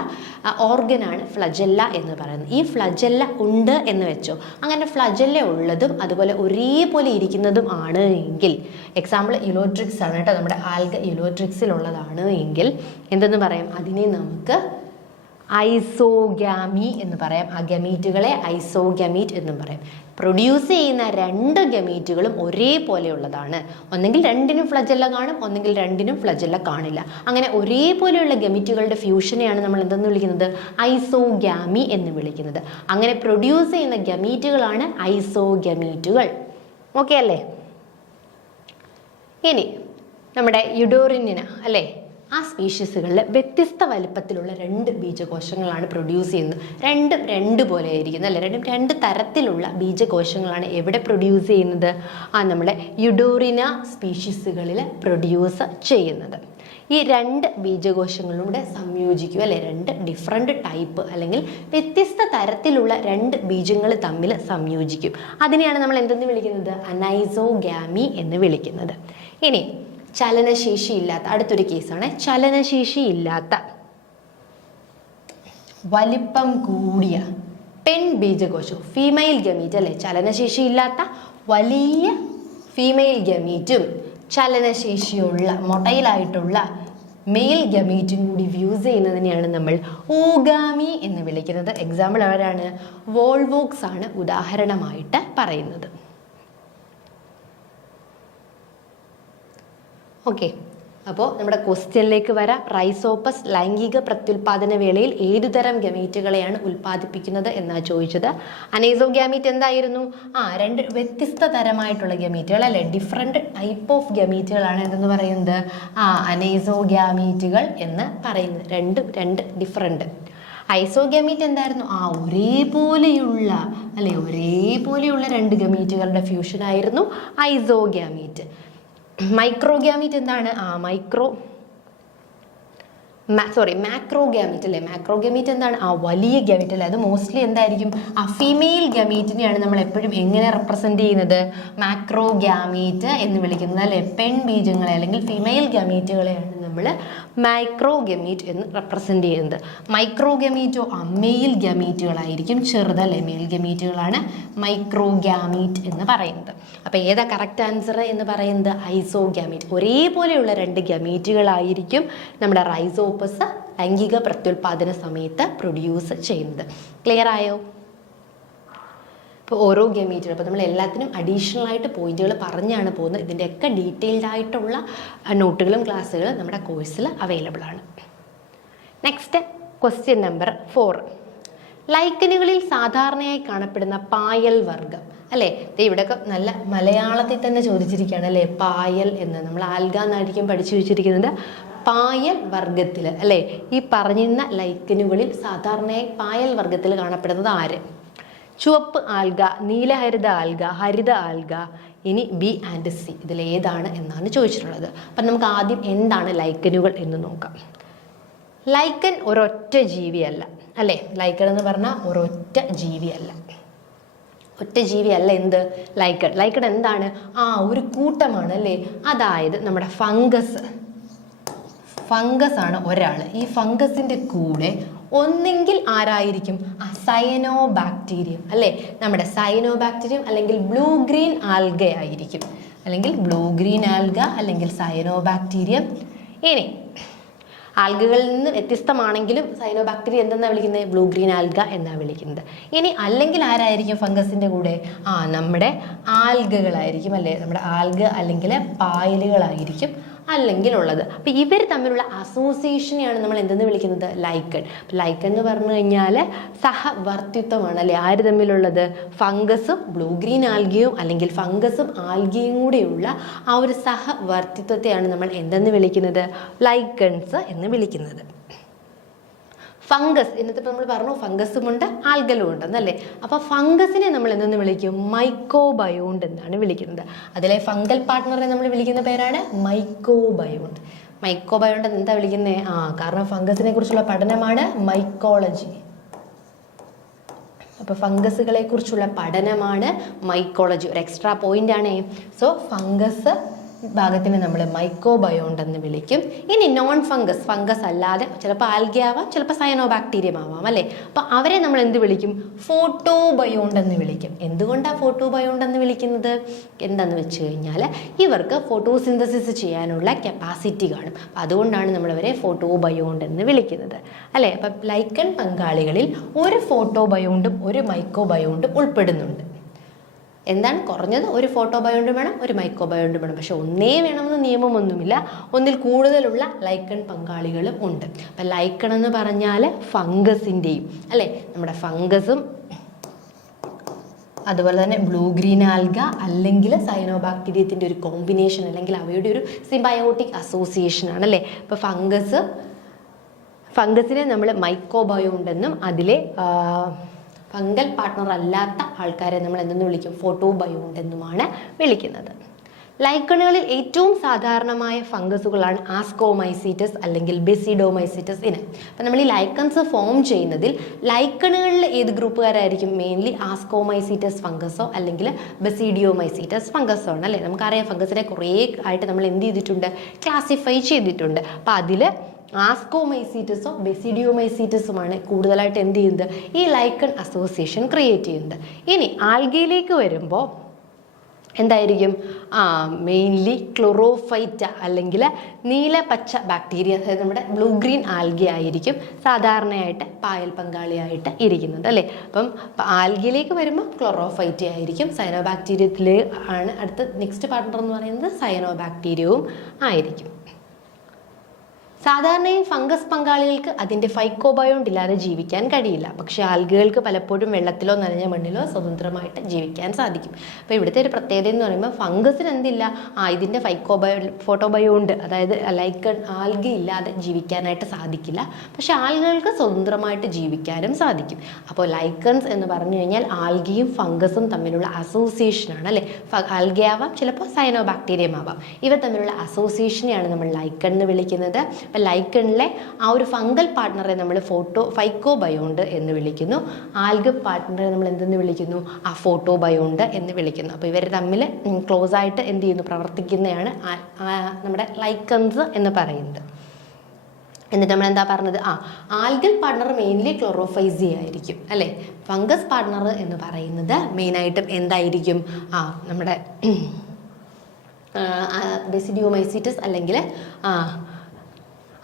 ഓർഗനാണ് ഫ്ലജല്ല എന്ന് പറയുന്നത്. ഈ ഫ്ലജല്ല ഉണ്ട് എന്ന് വെച്ചോ, അങ്ങനെ ഫ്ലജല്ല ഉള്ളതും അതുപോലെ ഒരേപോലെ ഇരിക്കുന്നതും ആണ് എങ്കിൽ, എക്സാമ്പിൾ യുലോട്രിക്സ് ആണ് കേട്ടോ, നമ്മുടെ ആൽഗ യുലോട്രിക്സിലുള്ളതാണ് എങ്കിൽ എന്തെന്ന് പറയാം? അതിനെ നമുക്ക് ഐസോഗ്യാമി എന്ന് പറയാം. ആ ഗമീറ്റുകളെ ഐസോഗ്യമീറ്റ് എന്നും പറയാം. പ്രൊഡ്യൂസ് ചെയ്യുന്ന 2 ഗമീറ്റുകളും ഒരേപോലെയുള്ളതാണ്. ഒന്നെങ്കിൽ 2നും ഫ്ലജല്ല കാണും, ഒന്നെങ്കിൽ 2നും ഫ്ലജല്ല കാണില്ല. അങ്ങനെ ഒരേപോലെയുള്ള ഗമീറ്റുകളുടെ ഫ്യൂഷനെയാണ് നമ്മൾ എന്തെന്ന് വിളിക്കുന്നത്? ഐസോഗ്യാമി എന്ന് വിളിക്കുന്നത്. അങ്ങനെ പ്രൊഡ്യൂസ് ചെയ്യുന്ന ഗമീറ്റുകളാണ് ഐസോഗമീറ്റുകൾ. ഓക്കെ അല്ലേ? ഇനി നമ്മുടെ യുഡോറിനിന അല്ലേ, ആ സ്പീഷീസുകളിൽ വ്യത്യസ്ത വലുപ്പത്തിലുള്ള 2 ബീജകോശങ്ങളാണ് പ്രൊഡ്യൂസ് ചെയ്യുന്നത്. രണ്ടും 2 പോലെ ആയിരിക്കുന്നത് അല്ലേ, രണ്ടും 2 തരത്തിലുള്ള ബീജകോശങ്ങളാണ് എവിടെ പ്രൊഡ്യൂസ് ചെയ്യുന്നത്? നമ്മുടെ യുഡോറിന സ്പീഷീസുകളിൽ പ്രൊഡ്യൂസ് ചെയ്യുന്നത്. ഈ 2 ബീജകോശങ്ങളിലൂടെ സംയോജിക്കും അല്ലെ, 2 ഡിഫറെൻറ്റ് ടൈപ്പ് അല്ലെങ്കിൽ വ്യത്യസ്ത തരത്തിലുള്ള 2 ബീജങ്ങൾ തമ്മിൽ സംയോജിക്കും. അതിനെയാണ് നമ്മൾ എന്തെന്ന് വിളിക്കുന്നത്? അനൈസോഗ്യാമി എന്ന് വിളിക്കുന്നത്. ഇനി ചലനശേഷി ഇല്ലാത്ത അടുത്തൊരു കേസാണ്, ചലനശേഷി ഇല്ലാത്ത വലിപ്പം കൂടിയ പെൺ ബീജകോശം, ഫീമെയിൽ ഗമീറ്റ് അല്ലെ, ചലനശേഷി ഇല്ലാത്ത വലിയ ഫീമെയിൽ ഗമീറ്റും ചലനശേഷിയുള്ള മൊട്ടൈലായിട്ടുള്ള മെയിൽ ഗമീറ്റും കൂടി ഫ്യൂസ് ചെയ്യുന്നതിനെയാണ് നമ്മൾ ഓഗാമി എന്ന് വിളിക്കുന്നത്. എക്സാമ്പിൾ ആരാണ്? വോൾവോക്സ് ആണ് ഉദാഹരണമായിട്ട് പറയുന്നത്. ഓക്കെ, അപ്പോൾ നമ്മുടെ ക്വസ്റ്റ്യനിലേക്ക് വരാം. റൈസോപ്പസ് ലൈംഗിക പ്രത്യുൽപാദന വേളയിൽ ഏതുതരം ഗമീറ്റുകളെയാണ് ഉൽപ്പാദിപ്പിക്കുന്നത് എന്നാണ് ചോദിച്ചത്. അനൈസോഗ്യാമീറ്റ് എന്തായിരുന്നു? 2 വ്യത്യസ്ത തരമായിട്ടുള്ള ഗമീറ്റുകൾ അല്ലെ, ഡിഫറെൻറ്റ് ടൈപ്പ് ഓഫ് ഗമീറ്റുകളാണ് എന്തെന്ന് പറയുന്നത്? അനൈസോഗ്യാമീറ്റുകൾ എന്ന് പറയുന്നത്. രണ്ട് ഡിഫറെൻറ്റ്. ഐസോഗ്യാമീറ്റ് എന്തായിരുന്നു? ഒരേപോലെയുള്ള അല്ലെ, ഒരേപോലെയുള്ള 2 ഗമീറ്റുകളുടെ ഫ്യൂഷനായിരുന്നു ഐസോഗ്യാമീറ്റ്. മൈക്രോഗ്യാമീറ്റ് എന്താണ്? മാക്രോഗ്യാമീറ്റ് അല്ലേ. മാക്രോഗ്യാമീറ്റ് എന്താണ്? വലിയ ഗമീറ്റ് അല്ലേ. അത് മോസ്റ്റ്ലി എന്തായിരിക്കും? ഫീമെയിൽ ഗമീറ്റിനെയാണ് നമ്മൾ എപ്പോഴും എങ്ങനെ റെപ്രസെന്റ് ചെയ്യുന്നത്? മാക്രോഗ്യാമീറ്റ് എന്ന് വിളിക്കുന്നത് അല്ലേ. പെൺ ബീജങ്ങളെ അല്ലെങ്കിൽ ഫീമെയിൽ ഗമീറ്റുകളെയാണ് നമ്മൾ മൈക്രോഗമീറ്റ് എന്ന് റെപ്രസെന്റ് ചെയ്യുന്നത്. മൈക്രോഗമീറ്റോ മെയിൽ ഗമീറ്റുകളായിരിക്കും, ചെറുതല്ലേ, മെയിൽ ഗമീറ്റുകളാണ് മൈക്രോഗ്യാമീറ്റ് എന്ന് പറയുന്നത്. അപ്പോൾ ഏതാ കറക്റ്റ് ആൻസർ എന്ന് പറയുന്നത്? ഐസോഗ്യാമീറ്റ്. ഒരേപോലെയുള്ള 2 ഗമീറ്റുകളായിരിക്കും നമ്മുടെ റൈസോപ്പസ് ലൈംഗിക പ്രത്യുൽപാദന സമയത്ത് പ്രൊഡ്യൂസ് ചെയ്യുന്നത്. ക്ലിയർ ആയോ? ഇപ്പോൾ ഓരോ ഗമീറ്റുകൾ, അപ്പോൾ നമ്മൾ എല്ലാത്തിനും അഡീഷണൽ ആയിട്ട് പോയിന്റുകൾ പറഞ്ഞാണ് പോകുന്നത്. ഇതിൻ്റെയൊക്കെ ഡീറ്റെയിൽഡ് ആയിട്ടുള്ള നോട്ടുകളും ക്ലാസ്സുകളും നമ്മുടെ കോഴ്സിൽ അവൈലബിൾ ആണ്. Next question number 4. ലൈക്കനുകളിൽ സാധാരണയായി കാണപ്പെടുന്ന പായൽ വർഗം അല്ലേ. ഇവിടെയൊക്കെ നല്ല മലയാളത്തിൽ തന്നെ ചോദിച്ചിരിക്കുകയാണ് അല്ലേ, പായൽ എന്ന്. നമ്മൾ ആൽഗ എന്നായിരിക്കും പഠിച്ചു വെച്ചിരിക്കുന്നത്. പായൽ വർഗത്തിൽ അല്ലേ, ഈ പറഞ്ഞിരുന്ന ലൈക്കനുകളിൽ സാധാരണയായി പായൽ വർഗത്തിൽ കാണപ്പെടുന്നത് ആര്? ചുവപ്പ് ആൽഗ, നീലഹരിത ആൽഗ, ഹരിത ആൽഗ. ഇനി ബി ആൻഡ് സി, ഇതിലേതാണ് എന്നാണ് ചോദിച്ചിട്ടുള്ളത്. അപ്പം നമുക്ക് ആദ്യം എന്താണ് ലൈക്കനുകൾ എന്ന് നോക്കാം. ലൈക്കൻ ഒരൊറ്റ ജീവിയല്ല അല്ലേ. ലൈക്കൻ എന്ന് പറഞ്ഞാൽ ഒരൊറ്റ ജീവിയല്ല. ഒറ്റ ജീവിയല്ല എന്ത്? ലൈക്കൺ. ലൈക്കൺ എന്താണ്? ഒരു കൂട്ടമാണ് അല്ലേ. അതായത് നമ്മുടെ ഫംഗസ് ആണ് ഒരാൾ. ഈ ഫംഗസിൻ്റെ കൂടെ ഒന്നെങ്കിൽ ആരായിരിക്കും? സയനോബാക്ടീരിയം അല്ലേ. നമ്മുടെ സയനോബാക്ടീരിയം അല്ലെങ്കിൽ ബ്ലൂ ഗ്രീൻ ആൽഗ ആയിരിക്കും. അല്ലെങ്കിൽ ബ്ലൂ ഗ്രീൻ ആൽഗ അല്ലെങ്കിൽ സയനോബാക്ടീരിയം. ഇനി ആൽഗകളിൽ നിന്ന് വ്യത്യസ്തമാണെങ്കിലും സയനോബാക്ടീരിയ എന്തെന്നാണ് വിളിക്കുന്നത്? ബ്ലൂ ഗ്രീൻ ആൽഗ എന്നാണ് വിളിക്കുന്നത്. ഇനി അല്ലെങ്കിൽ ആരായിരിക്കും ഫംഗസിൻ്റെ കൂടെ? നമ്മുടെ ആൽഗകളായിരിക്കും അല്ലേ. നമ്മുടെ ആൽഗ അല്ലെങ്കിൽ പായലുകളായിരിക്കും അല്ലെങ്കിൽ ഉള്ളത്. അപ്പം ഇവർ തമ്മിലുള്ള അസോസിയേഷനെയാണ് നമ്മൾ എന്തെന്ന് വിളിക്കുന്നത്? ലൈക്കൺ. ലൈക്കൺ എന്ന് പറഞ്ഞു കഴിഞ്ഞാൽ സഹവർത്തിത്വമാണ് അല്ലേ. ആര് തമ്മിലുള്ളത്? ഫംഗസും ബ്ലൂ ഗ്രീൻ ആൽഗയും അല്ലെങ്കിൽ ഫംഗസും ആൽഗയും കൂടെയുള്ള ആ ഒരു സഹവർത്തിത്വത്തെയാണ് നമ്മൾ എന്തെന്ന് വിളിക്കുന്നത്? ലൈക്കൺസ് എന്ന് വിളിക്കുന്നത്. ഫംഗസ് ഇന്നത്തെ നമ്മൾ പറഞ്ഞു, ഫംഗസുമുണ്ട് ആൽഗലും ഉണ്ടെന്നല്ലേ. അപ്പോൾ ഫംഗസിനെ നമ്മൾ എന്തെന്ന് വിളിക്കും? മൈക്കോബയോണ്ട് എന്നാണ് വിളിക്കുന്നത്. അതിലെ ഫംഗൽ പാർട്ട്ണറെ നമ്മൾ വിളിക്കുന്ന പേരാണ് മൈക്കോബയോണ്ട്. മൈക്കോബയോണ്ട് എന്താ വിളിക്കുന്നത്? കാരണം ഫംഗസിനെ കുറിച്ചുള്ള പഠനമാണ് മൈക്കോളജി. അപ്പോൾ ഫംഗസുകളെ കുറിച്ചുള്ള പഠനമാണ് മൈക്കോളജി. ഒരു എക്സ്ട്രാ പോയിന്റ് ആണ്. സോ ഫംഗസ് ഭാഗത്തിന് നമ്മൾ മൈക്കോബയോണ്ട് എന്ന് വിളിക്കും. ഇനി നോൺ ഫംഗസ് അല്ലാതെ ചിലപ്പോൾ ആൽഗ ആവാം, ചിലപ്പോൾ സയനോബാക്ടീരിയം ആവാം അല്ലേ. അപ്പോൾ അവരെ നമ്മൾ എന്ത് വിളിക്കും? ഫോട്ടോബയോണ്ട് എന്ന് വിളിക്കും. എന്തുകൊണ്ടാണ് ഫോട്ടോബയോണ്ട് എന്ന് വിളിക്കുന്നത്? എന്താണെന്ന് വെച്ച് കഴിഞ്ഞാൽ ഇവർക്ക് ഫോട്ടോസിന്തസിസ് ചെയ്യാനുള്ള കപ്പാസിറ്റി കാണും. അപ്പം അതുകൊണ്ടാണ് നമ്മളവരെ ഫോട്ടോബയോണ്ട് എന്ന് വിളിക്കുന്നത് അല്ലേ. അപ്പം ലൈക്കൺ പങ്കാളികളിൽ ഒരു ഫോട്ടോബയോണ്ടും ഒരു മൈക്കോബയോണ്ടും ഉൾപ്പെടുന്നുണ്ട്. എന്താണ് കുറഞ്ഞത്? ഒരു ഫോട്ടോബയോണ്ടും വേണം, ഒരു മൈക്കോബയോണ്ടും വേണം. പക്ഷെ ഒന്നേ വേണമെന്ന് നിയമമൊന്നുമില്ല. ഒന്നിൽ കൂടുതലുള്ള ലൈക്കൺ പങ്കാളികളും ഉണ്ട്. അപ്പം ലൈക്കൺ എന്ന് പറഞ്ഞാൽ ഫംഗസിൻ്റെയും അല്ലേ, നമ്മുടെ ഫംഗസും അതുപോലെ തന്നെ ബ്ലൂ ഗ്രീൻ ആൽഗ അല്ലെങ്കിൽ സയനോബാക്ടീരിയത്തിൻ്റെ ഒരു കോമ്പിനേഷൻ അല്ലെങ്കിൽ അവയുടെ ഒരു സിംബയോട്ടിക് അസോസിയേഷൻ ആണ് അല്ലേ. ഇപ്പോൾ ഫംഗസിനെ നമ്മൾ മൈക്കോബയോണ്ട് എന്നും അതിലെ ഫംഗൽ പാർട്ട്ണർ അല്ലാത്ത ആൾക്കാരെ നമ്മൾ എന്തെന്ന് വിളിക്കും, ഫോട്ടോബയോണ്ട് എന്നുമാണ് വിളിക്കുന്നത്. ലൈക്കണുകളിൽ ഏറ്റവും സാധാരണമായ ഫംഗസുകളാണ് ആസ്കോമൈസീറ്റസ് അല്ലെങ്കിൽ ബെസിഡോമൈസീറ്റസ് ഇനം. അപ്പം നമ്മൾ ഈ ലൈക്കൺസ് ഫോം ചെയ്യുന്നതിൽ ലൈക്കണുകളിൽ ഏത് ഗ്രൂപ്പുകാരായിരിക്കും, മെയിൻലി ആസ്കോമൈസീറ്റസ് ഫംഗസോ അല്ലെങ്കിൽ ബെസിഡിയോമൈസീറ്റസ് ഫംഗസോ ആണ് അല്ലേ. നമുക്കറിയാം ഫംഗസിനെ കുറേ ആയിട്ട് നമ്മൾ എന്ത് ചെയ്തിട്ടുണ്ട്, ക്ലാസിഫൈ ചെയ്തിട്ടുണ്ട്. അപ്പം അതിൽ ആസ്കോമൈസീറ്റസോ ബെസിഡിയോമൈസീറ്റസുമാണ് കൂടുതലായിട്ട് എന്ത് ചെയ്യുന്നത്, ഈ ലൈക്കൺ അസോസിയേഷൻ ക്രിയേറ്റ് ചെയ്യുന്നത്. ഇനി ആൽഗയിലേക്ക് വരുമ്പോൾ എന്തായിരിക്കും, മെയിൻലി ക്ലോറോഫൈറ്റ അല്ലെങ്കിൽ നീലപ്പച്ച ബാക്ടീരിയ, അതായത് നമ്മുടെ ബ്ലൂ ഗ്രീൻ ആൽഗ ആയിരിക്കും സാധാരണയായിട്ട് പായൽ പങ്കാളിയായിട്ട് ഇരിക്കുന്നത് അല്ലേ. അപ്പം ആൽഗയിലേക്ക് വരുമ്പോൾ ക്ലോറോഫൈറ്റ ആയിരിക്കും. സയനോബാക്ടീരിയത്തിൽ ആണ് അടുത്ത നെക്സ്റ്റ് പാർട്ണർ എന്ന് പറയുന്നത് സയനോബാക്ടീരിയവും ആയിരിക്കും. സാധാരണയും ഫംഗസ് പങ്കാളികൾക്ക് അതിൻ്റെ ഫൈക്കോബയോണ്ട് ഇല്ലാതെ ജീവിക്കാൻ കഴിയില്ല. പക്ഷേ ആൽഗകൾക്ക് പലപ്പോഴും വെള്ളത്തിലോ നനഞ്ഞ മണ്ണിലോ സ്വതന്ത്രമായിട്ട് ജീവിക്കാൻ സാധിക്കും. അപ്പോൾ ഇവിടുത്തെ ഒരു പ്രത്യേകത എന്ന് പറയുമ്പോൾ ഫംഗസിന് എന്തില്ല, ഇതിൻ്റെ ഫോട്ടോബയോണ്ട് അതായത് ലൈക്കൺ ആൽഗ ഇല്ലാതെ ജീവിക്കാനായിട്ട് സാധിക്കില്ല. പക്ഷേ ആൽഗകൾക്ക് സ്വതന്ത്രമായിട്ട് ജീവിക്കാനും സാധിക്കും. അപ്പോൾ ലൈക്കൺസ് എന്ന് പറഞ്ഞു കഴിഞ്ഞാൽ ആൽഗയും ഫംഗസും തമ്മിലുള്ള അസോസിയേഷനാണ് അല്ലേ. ആൽഗ ആവാം, ചിലപ്പോൾ സയനോബാക്ടീരിയം ആവാം. ഇവ തമ്മിലുള്ള അസോസിയേഷനെയാണ് നമ്മൾ ലൈക്കൺ എന്ന് വിളിക്കുന്നത്. അപ്പോൾ ലൈക്കണിലെ ആ ഒരു ഫംഗൽ പാർട്ട്ണറെ നമ്മൾ ഫൈക്കോബയോണ്ട് എന്ന് വിളിക്കുന്നു. ആൽഗ പാർട്ട്ണറെ നമ്മൾ എന്തെന്ന് വിളിക്കുന്നു, ഫോട്ടോബയോണ്ട് എന്ന് വിളിക്കുന്നു. അപ്പോൾ ഇവർ തമ്മിൽ ക്ലോസ് ആയിട്ട് എന്ത് ചെയ്യുന്നു, പ്രവർത്തിക്കുന്നതാണ് നമ്മുടെ ലൈക്കൺസ് എന്ന് പറയുന്നത്. എന്നിട്ട് നമ്മൾ എന്താ പറഞ്ഞത്, ആൽഗൽ പാർട്ട്ണർ മെയിൻലി ക്ലോറോഫൈസി ആയിരിക്കും അല്ലേ. ഫംഗസ് പാർട്ട്ണർ എന്ന് പറയുന്നത് മെയിനായിട്ടും എന്തായിരിക്കും, നമ്മുടെ ബെസിഡിയോമൈസീറ്റസ് അല്ലെങ്കിൽ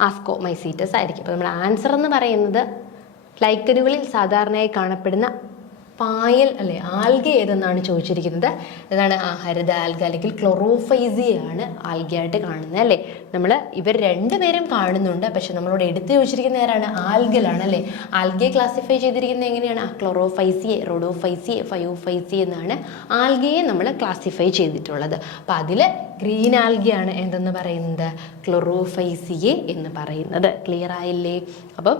ആസ്കോമൈസീറ്റസ് ആയിരിക്കും. അപ്പോൾ നമ്മുടെ ആൻസർ എന്ന് പറയുന്നത് ലൈക്കനുകളിൽ സാധാരണയായി കാണപ്പെടുന്ന പായൽ അല്ലെ ആൽഗ ഏതെന്നാണ് ചോദിച്ചിരിക്കുന്നത്. ഏതാണ്, ഹരിത ആൽഗ അല്ലെങ്കിൽ ക്ലോറോഫൈസിയാണ് ആൽഗയായിട്ട് കാണുന്നത് അല്ലേ. നമ്മൾ ഇവർ രണ്ടുപേരും കാണുന്നുണ്ട്, പക്ഷെ നമ്മളോട് എടുത്ത് ചോദിച്ചിരിക്കുന്ന ആരാണ്, ആൽഗലാണ് അല്ലേ. ആൽഗയെ ക്ലാസിഫൈ ചെയ്തിരിക്കുന്നത് എങ്ങനെയാണ്, ക്ലോറോഫൈസിയെ, റോഡോഫൈസിയെ, ഫയോഫൈസിയെ എന്നാണ് ആൽഗയെ നമ്മൾ ക്ലാസിഫൈ ചെയ്തിട്ടുള്ളത്. അപ്പോൾ അതിൽ ഗ്രീൻ ആൽഗയാണ് എന്തെന്ന് പറയുന്നത്, ക്ലോറോഫൈസിയെ എന്ന് പറയുന്നത്. ക്ലിയർ ആയില്ലേ. അപ്പം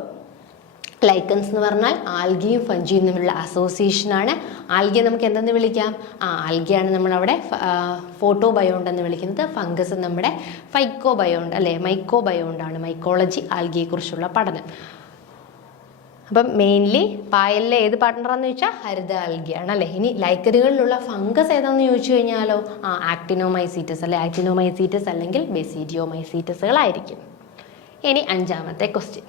ലൈക്കൻസ് എന്ന് പറഞ്ഞാൽ ആൽഗയും ഫഞ്ചിയും തമ്മിലുള്ള അസോസിയേഷനാണ്. ആൽഗയെ നമുക്ക് എന്തെന്ന് വിളിക്കാം, ആൽഗയാണ് നമ്മളവിടെ ഫോട്ടോബയോണ്ട് എന്ന് വിളിക്കുന്നത്. ഫംഗസ് നമ്മുടെ ഫൈക്കോബയോണ്ട് അല്ലേ, മൈക്കോബയോണ്ടാണ്. മൈക്കോളജി ആൽഗയെക്കുറിച്ചുള്ള പഠനം. അപ്പം മെയിൻലി പായലിലെ ഏത് പാർട്ട്ണറാന്ന് ചോദിച്ചാൽ ഹരിത ആൽഗയാണ് അല്ലേ. ഇനി ലൈക്കനുകളിലുള്ള ഫംഗസ് ഏതാണെന്ന് ചോദിച്ചു കഴിഞ്ഞാലോ, ആക്ടിനോമൈസീറ്റസ് അല്ലെ, ആക്ടിനോമൈസീറ്റസ് അല്ലെങ്കിൽ ബെസിഡിയോമൈസീറ്റസുകളായിരിക്കും. ഇനി 5ാമത്തെ ക്വസ്റ്റ്യൻ,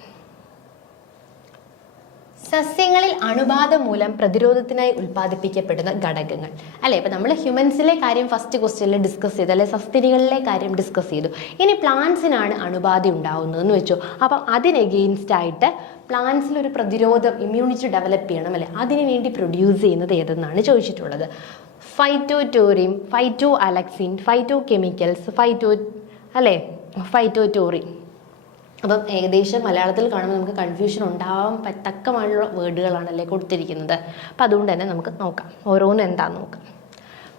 സസ്യങ്ങളിൽ അണുബാധ മൂലം പ്രതിരോധത്തിനായി ഉൽപ്പാദിപ്പിക്കപ്പെടുന്ന ഘടകങ്ങൾ അല്ലേ. ഇപ്പം നമ്മൾ ഹ്യൂമൻസിലെ കാര്യം ഫസ്റ്റ് ക്വസ്റ്റ്യനിൽ ഡിസ്കസ് ചെയ്തു അല്ലെ, സസ്തിനികളിലെ കാര്യം ഡിസ്കസ് ചെയ്തു. ഇനി പ്ലാന്റ്സിനാണ് അണുബാധ ഉണ്ടാവുന്നതെന്ന് വെച്ചു. അപ്പം അതിന് എഗെയിൻസ്റ്റ് ആയിട്ട് പ്ലാന്റ്സിലൊരു പ്രതിരോധം, ഇമ്മ്യൂണിറ്റി ഡെവലപ്പ് ചെയ്യണം അല്ലേ, അതിനു വേണ്ടി പ്രൊഡ്യൂസ് ചെയ്യുന്നത് ഏതെന്നാണ് ചോദിച്ചിട്ടുള്ളത്. ഫൈറ്റോറ്റോറിയം, ഫൈറ്റോ അലക്സിൻ, ഫൈറ്റോ കെമിക്കൽസ്, ഫൈറ്റോറ്റോറിൻ. അപ്പം ഏകദേശം മലയാളത്തിൽ കാണുമ്പോൾ നമുക്ക് കൺഫ്യൂഷൻ ഉണ്ടാവാൻ തക്കമായുള്ള വേർഡുകളാണല്ലേ കൊടുത്തിരിക്കുന്നത്. അപ്പം അതുകൊണ്ട് തന്നെ നമുക്ക് നോക്കാം, ഓരോന്നും എന്താണെന്ന് നോക്കാം.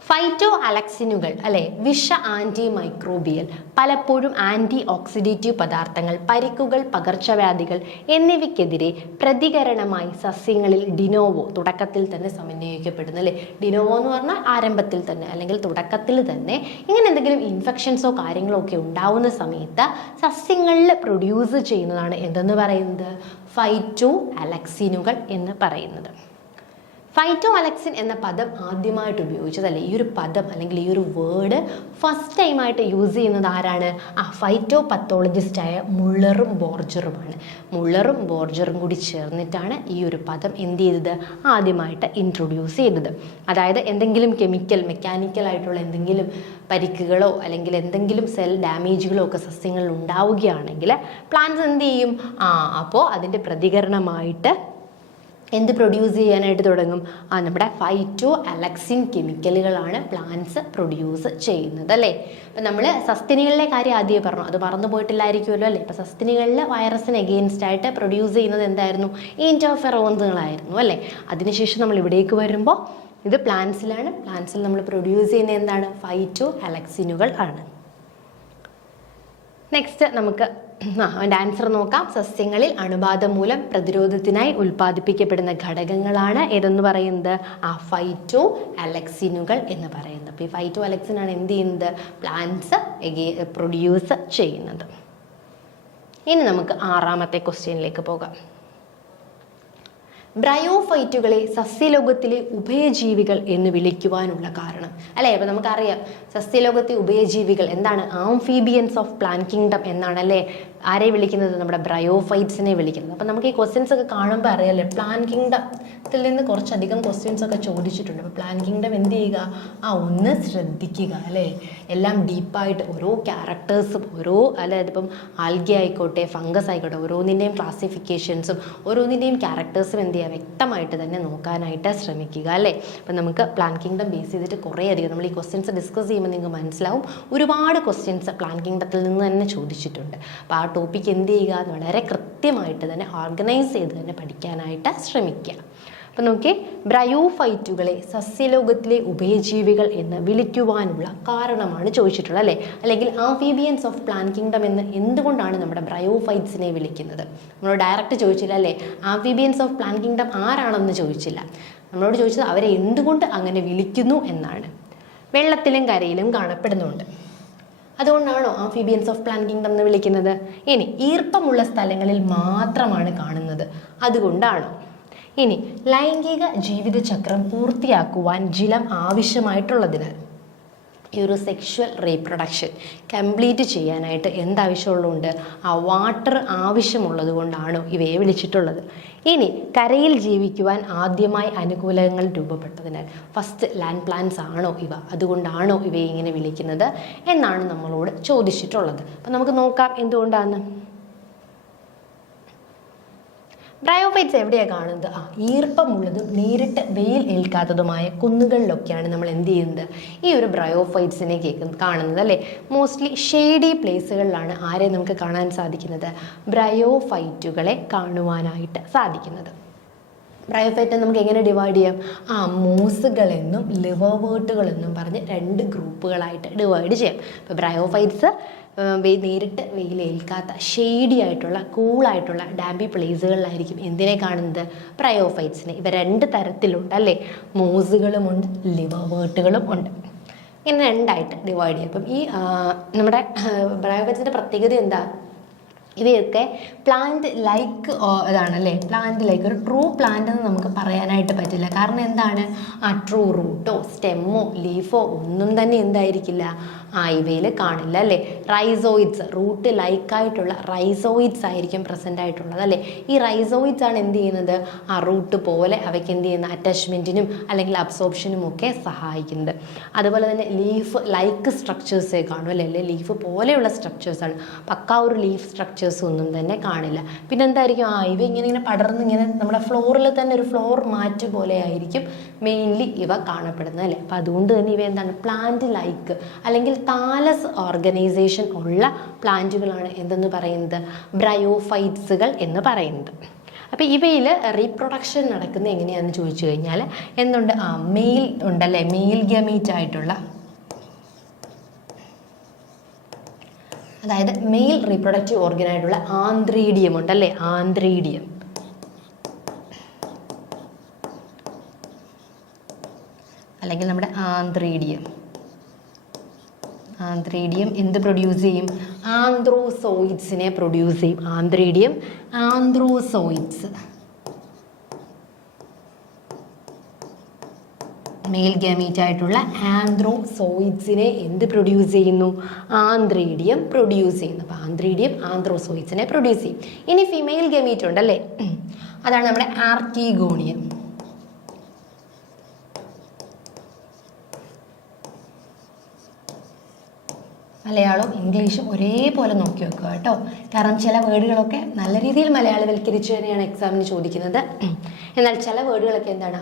ഫൈറ്റോ അലക്സിനുകൾ അല്ലെ, വിഷ ആൻറ്റി മൈക്രോബിയൽ, പലപ്പോഴും ആൻറ്റി ഓക്സിഡേറ്റീവ് പദാർത്ഥങ്ങൾ, പരിക്കുകൾ, പകർച്ചവ്യാധികൾ എന്നിവയ്ക്കെതിരെ പ്രതികരണമായി സസ്യങ്ങളിൽ ഡിനോവോ തുടക്കത്തിൽ തന്നെ സമന്വയിക്കപ്പെടുന്നു അല്ലേ. ഡിനോവോ എന്ന് പറഞ്ഞാൽ ആരംഭത്തിൽ തന്നെ അല്ലെങ്കിൽ തുടക്കത്തിൽ തന്നെ ഇങ്ങനെ എന്തെങ്കിലും ഇൻഫെക്ഷൻസോ കാര്യങ്ങളോ ഒക്കെ ഉണ്ടാവുന്ന സമയത്ത് സസ്യങ്ങളിൽ പ്രൊഡ്യൂസ് ചെയ്യുന്നതാണ് എന്തെന്ന് പറയുന്നത്, ഫൈറ്റോ അലക്സിനുകൾ എന്ന് പറയുന്നത്. ഫൈറ്റോ അലക്സിൻ എന്ന പദം ആദ്യമായിട്ട് ഉപയോഗിച്ചതല്ലേ, ഈ ഒരു പദം അല്ലെങ്കിൽ ഈ ഒരു വേർഡ് ഫസ്റ്റ് ടൈമായിട്ട് യൂസ് ചെയ്യുന്നത് ആരാണ്, ഫൈറ്റോ പത്തോളജിസ്റ്റായ മുള്ളറും ബോർജറുമാണ്. മുള്ളറും ബോർജറും കൂടി ചേർന്നിട്ടാണ് ഈ ഒരു പദം എന്ത് ചെയ്തത്, ആദ്യമായിട്ട് ഇൻട്രൊഡ്യൂസ് ചെയ്തത്. അതായത് എന്തെങ്കിലും മെക്കാനിക്കലായിട്ടുള്ള എന്തെങ്കിലും പരിക്കുകളോ അല്ലെങ്കിൽ എന്തെങ്കിലും സെൽ ഡാമേജുകളോ ഒക്കെ സസ്യങ്ങളിൽ ഉണ്ടാവുകയാണെങ്കിൽ പ്ലാന്റ്സ് എന്ത് ചെയ്യും, അപ്പോൾ അതിൻ്റെ പ്രതികരണമായിട്ട് എന്ത് പ്രൊഡ്യൂസ് ചെയ്യാനായിട്ട് തുടങ്ങും, നമ്മുടെ ഫൈറ്റോ അലക്സിൻ കെമിക്കലുകളാണ് പ്ലാന്റ്സ് പ്രൊഡ്യൂസ് ചെയ്യുന്നത് അല്ലേ. അപ്പം നമ്മൾ സസ്തിനികളിലെ കാര്യം ആദ്യമേ പറഞ്ഞു, അത് മറന്നു പോയിട്ടില്ലായിരിക്കുമല്ലോ അല്ലേ. അപ്പം സസ്തിനികളിൽ വൈറസിന് എഗെയിൻസ്റ്റ് ആയിട്ട് പ്രൊഡ്യൂസ് ചെയ്യുന്നത് എന്തായിരുന്നു, ഇൻറ്റർഫെറോൺസുകളായിരുന്നു അല്ലേ. അതിനുശേഷം നമ്മൾ ഇവിടേക്ക് വരുമ്പോൾ ഇത് പ്ലാന്റ്സിലാണ്. പ്ലാന്റ്സിൽ നമ്മൾ പ്രൊഡ്യൂസ് ചെയ്യുന്ന എന്താണ്? ഫൈറ്റോ അലക്സിനുകൾ ആണ്. നെക്സ്റ്റ് നമുക്ക് അതിൻ്റെ ആൻസർ നോക്കാം. സസ്യങ്ങളിൽ അണുബാധ മൂലം പ്രതിരോധത്തിനായി ഉൽപ്പാദിപ്പിക്കപ്പെടുന്ന ഘടകങ്ങളാണ് ഏതെന്ന് പറയുന്നത്? ഫൈറ്റോ അലക്സിനുകൾ എന്ന് പറയുന്നത്. അപ്പോൾ ഈ ഫൈറ്റോ അലക്സിനാണ് എന്ത് ചെയ്യുന്നത്? പ്ലാന്റ്സ് പ്രൊഡ്യൂസ് ചെയ്യുന്നത്. ഇനി നമുക്ക് 6ാമത്തെ ക്വസ്റ്റ്യനിലേക്ക് പോകാം. ബ്രയോഫൈറ്റുകളെ സസ്യലോകത്തിലെ ഉഭയജീവികൾ എന്ന് വിളിക്കുവാനുള്ള കാരണം അല്ലേ? അപ്പോൾ നമുക്കറിയാം സസ്യലോകത്തെ ഉഭയജീവികൾ എന്താണ്? ആംഫീബിയൻസ് ഓഫ് പ്ലാന്റ് കിങ്ഡം എന്നാണ് അല്ലേ ആരെ വിളിക്കുന്നത്? നമ്മുടെ ബ്രയോഫൈറ്റ്സിനെ വിളിക്കുന്നത്. അപ്പോൾ നമുക്ക് ഈ ക്വസ്റ്റ്യൻസ് ഒക്കെ കാണുമ്പോൾ അറിയാമല്ലേ, പ്ലാന്റ് കിങ്ഡത്തിൽ നിന്ന് കുറച്ചധികം ക്വസ്റ്റ്യൻസ് ഒക്കെ ചോദിച്ചിട്ടുണ്ട്. അപ്പോൾ പ്ലാന്റ് കിങ്ഡം എന്ത് ചെയ്യുക? ഒന്ന് ശ്രദ്ധിക്കുക അല്ലേ. എല്ലാം ഡീപ്പായിട്ട് ഓരോ ക്യാരക്ടേഴ്സും അതായത് ഇപ്പം ആൽഗെ ആയിക്കോട്ടെ, ഫംഗസ് ആയിക്കോട്ടെ, ഓരോന്നിൻ്റെയും ക്ലാസിഫിക്കേഷൻസും ഓരോന്നിൻ്റെയും ക്യാരക്ടേഴ്സും എന്ത് ചെയ്യുക? വ്യക്തമായിട്ട് തന്നെ നോക്കാനായിട്ട് ശ്രമിക്കുക അല്ലേ. അപ്പം നമുക്ക് പ്ലാന്റ് കിങ്ഡം ബേസ് ചെയ്തിട്ട് കുറേ അധികം നമ്മൾ ഈ ക്വസ്റ്റ്യൻസ് ഡിസ്കസ് ചെയ്യുമ്പോൾ നിങ്ങൾക്ക് മനസ്സിലാവും ഒരുപാട് ക്വസ്റ്റ്യൻസ് പ്ലാന്റ് കിങ്ഡത്തിൽ നിന്ന് തന്നെ ചോദിച്ചിട്ടുണ്ട്. അപ്പോൾ ആ ടോപ്പിക് എന്ത് ചെയ്യുക? വളരെ കൃത്യമായിട്ട് തന്നെ ഓർഗനൈസ് ചെയ്ത് തന്നെ പഠിക്കാനായിട്ട് ശ്രമിക്കുക. അപ്പം നോക്കി, ബ്രയോഫൈറ്റുകളെ സസ്യലോകത്തിലെ ഉഭയജീവികൾ എന്ന് വിളിക്കുവാനുള്ള കാരണമാണ് ചോദിച്ചിട്ടുള്ളത് അല്ലേ. അല്ലെങ്കിൽ ആംഫീബിയൻസ് ഓഫ് പ്ലാന്റ് കിങ്ഡം എന്ന് എന്തുകൊണ്ടാണ് നമ്മുടെ ബ്രയോഫൈറ്റ്സിനെ വിളിക്കുന്നത്? നമ്മൾ ഡയറക്റ്റ് ചോദിച്ചില്ല അല്ലേ. ആംഫീബിയൻസ് ഓഫ് പ്ലാന്റ് കിങ്ഡം ആരാണെന്ന് ചോദിച്ചില്ല. നമ്മളോട് ചോദിച്ചത് അവരെ എന്തുകൊണ്ട് അങ്ങനെ വിളിക്കുന്നു എന്നാണ്. വെള്ളത്തിലും കരയിലും കാണപ്പെടുന്നുണ്ട്, അതുകൊണ്ടാണോ ആംഫീബിയൻസ് ഓഫ് പ്ലാന്റ് കിങ്ഡം എന്ന് വിളിക്കുന്നത്? ഇനി ഈർപ്പമുള്ള സ്ഥലങ്ങളിൽ മാത്രമാണ് കാണുന്നത്, അതുകൊണ്ടാണോ? ഇനി ലൈംഗിക ജീവിതചക്രം പൂർത്തിയാക്കുവാൻ ജലം ആവശ്യമായിട്ടുള്ളതിനാൽ ഈ ഒരു സെക്ഷുവൽ റീപ്രൊഡക്ഷൻ കംപ്ലീറ്റ് ചെയ്യാനായിട്ട് എന്താവശ്യമുള്ളതുകൊണ്ട്? വാട്ടർ ആവശ്യമുള്ളത് കൊണ്ടാണോ ഇവയെ വിളിച്ചിട്ടുള്ളത്? ഇനി കരയിൽ ജീവിക്കുവാൻ ആദ്യമായി അനുകൂലങ്ങൾ രൂപപ്പെട്ടതിനാൽ ഫസ്റ്റ് ലാൻഡ് പ്ലാന്റ്സ് ആണോ ഇവ, അതുകൊണ്ടാണോ ഇവയെ ഇങ്ങനെ വിളിക്കുന്നത് എന്നാണ് നമ്മളോട് ചോദിച്ചിട്ടുള്ളത്. അപ്പം നമുക്ക് നോക്കാം എന്തുകൊണ്ടാണ്. ബ്രയോഫൈറ്റ്സ് എവിടെയാണ് കാണുന്നത്? ഈർപ്പമുള്ളതും നേരിട്ട് വെയിൽ ഏൽക്കാത്തതുമായ കുന്നുകളിലൊക്കെയാണ് നമ്മൾ എന്ത് ചെയ്യുന്നത്? ഈ ഒരു ബ്രയോഫൈറ്റ്സിനെ കാണുന്നത് അല്ലേ. മോസ്റ്റ്ലി ഷെയ്ഡി പ്ലേസുകളിലാണ് ആരെ നമുക്ക് കാണാൻ സാധിക്കുന്നത്? ബ്രയോഫൈറ്റുകളെ കാണുവാനായിട്ട് സാധിക്കുന്നത്. ബ്രയോഫൈറ്റ് നമുക്ക് എങ്ങനെ ഡിവൈഡ് ചെയ്യാം? മോസുകളെന്നും ലിവർവേർട്ടുകളെന്നും പറഞ്ഞ് 2 ഗ്രൂപ്പുകളായിട്ട് ഡിവൈഡ് ചെയ്യാം. ഇപ്പോൾ ബ്രയോഫൈറ്റ്സ് നേരിട്ട് വെയിലേൽക്കാത്ത ഷെയ്ഡി ആയിട്ടുള്ള കൂളായിട്ടുള്ള ഡാമ്പി പ്ലേസുകളിലായിരിക്കും എന്തിനെ കാണുന്നത്? ബ്രയോഫൈറ്റ്സിനെ. ഇവ 2 തരത്തിലുണ്ട് അല്ലേ. മോസുകളുമുണ്ട്, ലിവർവേർട്ടുകളും ഉണ്ട്. ഇങ്ങനെ 2ആയിട്ട് ഡിവൈഡ് ചെയ്യും. അപ്പം ഈ നമ്മുടെ ബ്രയോഫൈറ്റ്സിൻ്റെ പ്രത്യേകത എന്താ? ഇവയൊക്കെ പ്ലാന്റ് ലൈക്ക് ഇതാണല്ലേ. പ്ലാന്റ് ലൈക്ക് ഒരു ട്രൂ പ്ലാന്റ് എന്ന് നമുക്ക് പറയാനായിട്ട് പറ്റില്ല. കാരണം എന്താണ്? ട്രൂ റൂട്ടോ സ്റ്റെമ്മോ ലീഫോ ഒന്നും തന്നെ എന്തായിരിക്കില്ല ഇവയിൽ കാണില്ല അല്ലേ. റൈസോയിഡ്സ്, റൂട്ട് ലൈക്കായിട്ടുള്ള റൈസോയിഡ്സ് ആയിരിക്കും പ്രസൻ്റ് ആയിട്ടുള്ളത് അല്ലേ. ഈ റൈസോയിഡ്സ് ആണ് എന്ത് ചെയ്യുന്നത്? റൂട്ട് പോലെ അവയ്ക്ക് എന്ത് ചെയ്യുന്ന അറ്റാച്ച്മെൻറ്റിനും അല്ലെങ്കിൽ അബ്സോർപ്ഷനും ഒക്കെ സഹായിക്കുന്നത്. അതുപോലെ തന്നെ ലീഫ് ലൈക്ക് സ്ട്രക്ചേഴ്സേ കാണും അല്ലേ. ലീഫ് പോലെയുള്ള സ്ട്രക്ചേഴ്സാണ്. പക്കാ ഒരു ലീഫ് സ്ട്രക്ചേഴ്സ് ഒന്നും തന്നെ കാണില്ല. പിന്നെ എന്തായിരിക്കും? ഇവ ഇങ്ങനെ പടർന്ന് ഇങ്ങനെ നമ്മുടെ ഫ്ലോറിൽ തന്നെ ഒരു ഫ്ലോർ മാറ്റ് പോലെ ആയിരിക്കും മെയിൻലി ഇവ കാണപ്പെടുന്നത് അല്ലേ. അപ്പം അതുകൊണ്ട് തന്നെ ഇവ എന്താണ്? പ്ലാന്റ് ലൈക്ക് അല്ലെങ്കിൽ താലസ് ഓർഗനൈസേഷൻ ഉള്ള പ്ലാന്റുകളാണ് എന്തെന്ന് പറയുന്നത്? ബ്രയോഫൈറ്റ്സുകൾ എന്ന് പറയുന്നത്. അപ്പോൾ ഇവയിൽ റീപ്രൊഡക്ഷൻ നടക്കുന്നത് എങ്ങനെയാണെന്ന് ചോദിച്ചു കഴിഞ്ഞാൽ എന്തുണ്ട്? മെയിൽ ഉണ്ടല്ലേ, മെയിൽ ഗമീറ്റ് ആയിട്ടുള്ള, അതായത് മെയിൽ റീപ്രൊഡക്റ്റീവ് ഓർഗനായിട്ടുള്ള ആന്ത്രീഡിയം ഉണ്ടല്ലേ. ആന്ത്രീഡിയം അല്ലെങ്കിൽ നമ്മുടെ ആന്ത്രീഡിയം എന്ത് പ്രൊഡ്യൂസ് ചെയ്യും? ആന്ത്രോസോയിഡ്സിനെ പ്രൊഡ്യൂസ് ചെയ്യും. ആന്ത്രീഡിയം ആന്ത്രോസോയിഡ്സ്. മെയിൽ ഗാമീറ്റ് ആയിട്ടുള്ള ആന്ത്രോസോയിഡ്സിനെ എന്ത് പ്രൊഡ്യൂസ് ചെയ്യുന്നു? ആന്ത്രീഡിയം പ്രൊഡ്യൂസ് ചെയ്യുന്നു. അപ്പോൾ ആന്ത്രീഡിയം ആന്ത്രോസോയിഡ്സിനെ പ്രൊഡ്യൂസ് ചെയ്യും. ഇനി ഫിമെയിൽ ഗാമീറ്റ് ഉണ്ടല്ലേ, അതാണ് നമ്മുടെ ആർക്കിഗോണിയം. മലയാളവും ഇംഗ്ലീഷും ഒരേപോലെ നോക്കി വെക്കുക കേട്ടോ. കാരണം ചില വേർഡുകളൊക്കെ നല്ല രീതിയിൽ മലയാളവൽക്കരിച്ച് തന്നെയാണ് എക്സാമിന് ചോദിക്കുന്നത്. എന്നാൽ ചില വേർഡുകളൊക്കെ എന്താണ്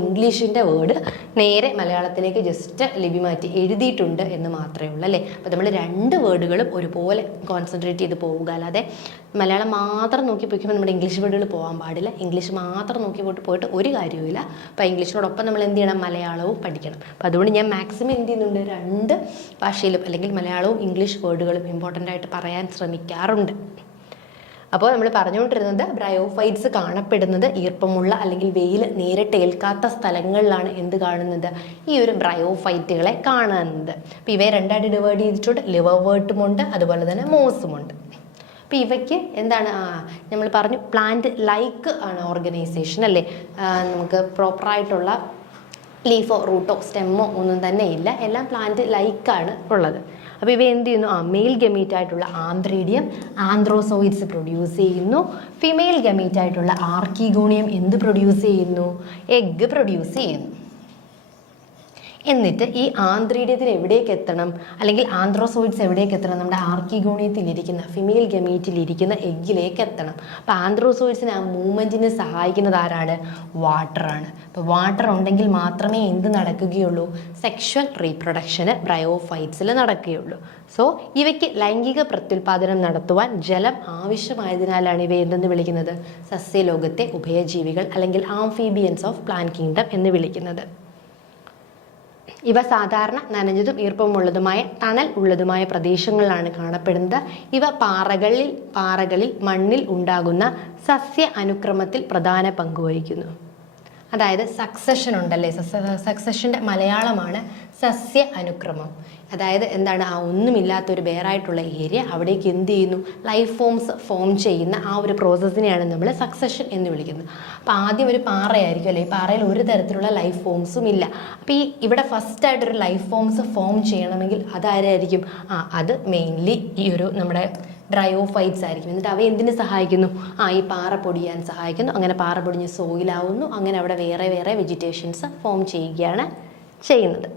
ഇംഗ്ലീഷിൻ്റെ വേർഡ് നേരെ മലയാളത്തിലേക്ക് ജസ്റ്റ് ലിപി മാറ്റി എഴുതിയിട്ടുണ്ട് എന്ന് മാത്രമേ ഉള്ളൂ അല്ലേ. അപ്പോൾ നമ്മൾ 2 വേർഡുകളും ഒരുപോലെ കോൺസെൻട്രേറ്റ് ചെയ്ത് പോവുക, അല്ലാതെ മലയാളം മാത്രം നോക്കി പോയിക്കുമ്പോൾ നമ്മുടെ ഇംഗ്ലീഷ് വേർഡുകൾ പോകാൻ പാടില്ല. ഇംഗ്ലീഷ് മാത്രം നോക്കി പോയിട്ട് ഒരു കാര്യവുമില്ല. അപ്പോൾ ഇംഗ്ലീഷിനോടൊപ്പം നമ്മൾ എന്ത് ചെയ്യണം, മലയാളവും പഠിക്കണം. അപ്പോൾ അതുകൊണ്ട് ഞാൻ മാക്സിമം എന്ത് ചെയ്യുന്നുണ്ട്, 2 ഭാഷയിലും അല്ലെങ്കിൽ മലയാളവും ഇംഗ്ലീഷ് വേർഡുകളും ഇമ്പോർട്ടൻ്റ് ആയിട്ട് പറയാൻ ശ്രമിക്കാറുണ്ട്. അപ്പോൾ നമ്മൾ പറഞ്ഞുകൊണ്ടിരുന്നത് ബ്രയോഫൈറ്റ്സ് കാണപ്പെടുന്നത് ഈർപ്പമുള്ള അല്ലെങ്കിൽ വെയിൽ നേരിട്ട് ഏൽക്കാത്ത സ്ഥലങ്ങളിലാണ് എന്ത് കാണുന്നത്, ഈ ഒരു ബ്രയോഫൈറ്റുകളെ കാണുന്നത്. അപ്പോൾ ഇവയെ 2ആയിട്ട് ഡിവൈഡ് ചെയ്തിട്ടുണ്ട്. ലിവർവേർട്ടുമുണ്ട്, അതുപോലെ തന്നെ മോസുമുണ്ട്. അപ്പോൾ ഇവയ്ക്ക് എന്താണ്, നമ്മൾ പറഞ്ഞു പ്ലാന്റ് ലൈക്ക് ആണ് ഓർഗനൈസേഷൻ അല്ലേ. നമുക്ക് പ്രോപ്പറായിട്ടുള്ള ലീഫോ റൂട്ടോ സ്റ്റെമ്മോ ഒന്നും തന്നെ ഇല്ല, എല്ലാം പ്ലാന്റ് ലൈക്കാണ് ഉള്ളത്. അപ്പോൾ ഇവ എന്ത് ചെയ്യുന്നു, മെയിൽ ഗമീറ്റ് ആയിട്ടുള്ള ആന്ത്രീഡിയം ആന്ത്രോസോയിഡ്സ് പ്രൊഡ്യൂസ് ചെയ്യുന്നു. ഫിമെയിൽ ഗമീറ്റ് ആയിട്ടുള്ള ആർക്കിഗോണിയം എന്ത് പ്രൊഡ്യൂസ് ചെയ്യുന്നു, എഗ്ഗ് പ്രൊഡ്യൂസ് ചെയ്യുന്നു. എന്നിട്ട് ഈ ആന്ത്രീഡിയത്തിന് എവിടേക്ക് എത്തണം, അല്ലെങ്കിൽ ആന്ത്രോസോയിഡ്സ് എവിടേക്ക് എത്തണം, നമ്മുടെ ആർക്കിഗോണിയത്തിലിരിക്കുന്ന ഫിമെയിൽ ഗമീറ്റിലിരിക്കുന്ന എഗ്ഗിലേക്ക് എത്തണം. അപ്പോൾ ആന്ത്രോസോയിഡ്സിന് ആ മൂവ്മെൻറ്റിന് സഹായിക്കുന്നത് ആരാണ്, വാട്ടറാണ്. അപ്പോൾ വാട്ടർ ഉണ്ടെങ്കിൽ മാത്രമേ എന്ത് നടക്കുകയുള്ളൂ, സെക്ഷൽ റീപ്രൊഡക്ഷന് ബ്രയോഫൈറ്റ്സിൽ നടക്കുകയുള്ളൂ. സോ ഇവയ്ക്ക് ലൈംഗിക പ്രത്യുൽപാദനം നടത്തുവാൻ ജലം ആവശ്യമായതിനാലാണ് ഇവ എന്തെന്ന് വിളിക്കുന്നത്, സസ്യലോകത്തെ ഉഭയജീവികൾ അല്ലെങ്കിൽ ആംഫീബിയൻസ് ഓഫ് പ്ലാന്റ് കിങ്ഡം എന്ന് വിളിക്കുന്നത്. ഇവ സാധാരണ നനഞ്ഞതും ഈർപ്പമുള്ളതുമായ തണൽ ഉള്ളതുമായ പ്രദേശങ്ങളിലാണ് കാണപ്പെടുന്നത്. ഇവ പാറകളിൽ മണ്ണിൽ ഉണ്ടാകുന്ന സസ്യ അനുക്രമത്തിൽ പ്രധാന പങ്കുവഹിക്കുന്നു. അതായത് സക്സഷൻ ഉണ്ടല്ലേ, സക്സഷൻ്റെ മലയാളമാണ് സസ്യ അനുക്രമം. അതായത് എന്താണ്, ഒന്നുമില്ലാത്തൊരു ബെയറായിട്ടുള്ള ഏരിയ, അവിടേക്ക് എന്ത് ചെയ്യുന്നു, ലൈഫ് ഫോംസ് ഫോം ചെയ്യുന്ന ആ ഒരു പ്രോസസ്സിനെയാണ് നമ്മൾ സക്സഷൻ എന്ന് വിളിക്കുന്നത്. അപ്പോൾ ആദ്യം ഒരു പാറയായിരിക്കും അല്ലേ, ഈ പാറയിൽ ഒരു തരത്തിലുള്ള ലൈഫ് ഫോംസും ഇല്ല. അപ്പോൾ ഇവിടെ ഫസ്റ്റായിട്ടൊരു ലൈഫ് ഫോംസ് ഫോം ചെയ്യണമെങ്കിൽ അതാരായിരിക്കും, അത് മെയിൻലി ഈ ഒരു നമ്മുടെ ബ്രയോഫൈറ്റ്സ് ആയിരിക്കും. എന്നിട്ട് അവ എന്തിനു സഹായിക്കുന്നു, ഈ പാറ പൊടിയാൻ സഹായിക്കുന്നു. അങ്ങനെ പാറ പൊടിഞ്ഞ് സോയിലാവുന്നു. അങ്ങനെ അവിടെ വേറെ വെജിറ്റേഷൻസ് ഫോം ചെയ്യുകയാണ് ചെയ്യുന്നത്.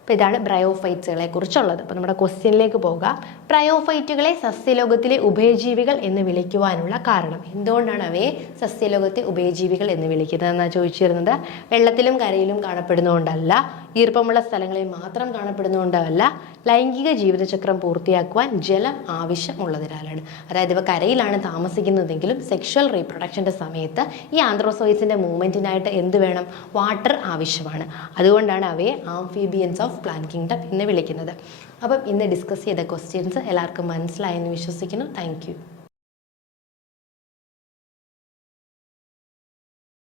അപ്പോൾ ഇതാണ് ബ്രയോഫൈറ്റ്സുകളെ കുറിച്ചുള്ളത്. അപ്പോൾ നമ്മുടെ ക്വസ്റ്റ്യനിലേക്ക് പോകാം. ബ്രയോഫൈറ്റുകളെ സസ്യലോകത്തിലെ ഉഭയജീവികൾ എന്ന് വിളിക്കുവാനുള്ള കാരണം, എന്തുകൊണ്ടാണ് അവയെ സസ്യലോകത്തെ ഉഭയജീവികൾ എന്ന് വിളിക്കുന്നത് എന്നാണ് ചോദിച്ചിരുന്നത്. വെള്ളത്തിലും കരയിലും കാണപ്പെടുന്നതുകൊണ്ടല്ല, ഈർപ്പമുള്ള സ്ഥലങ്ങളിൽ മാത്രം കാണപ്പെടുന്നതുകൊണ്ടല്ല, ലൈംഗിക ജീവിതചക്രം പൂർത്തിയാക്കുവാൻ ജലം ആവശ്യമുള്ളതിനാലാണ്. അതായത് ഇവ കരയിലാണ് താമസിക്കുന്നതെങ്കിലും സെക്ഷൽ റീപ്രൊഡക്ഷൻ്റെ സമയത്ത് ഈ ആന്ത്രോസോയിഡ്സിൻ്റെ മൂവ്മെൻറ്റിനായിട്ട് എന്ത് വേണം, വാട്ടർ ആവശ്യമാണ്. അതുകൊണ്ടാണ് അവയെ ആംഫീബിയൻസ് ഓഫ് പ്ലാന്റ് കിങ്ഡം എന്ന് വിളിക്കുന്നത്. അപ്പം ഇന്ന് ഡിസ്കസ് ചെയ്ത ക്വസ്റ്റ്യൻസ് എല്ലാവർക്കും മനസ്സിലായെന്ന് വിശ്വസിക്കുന്നു. Thank you.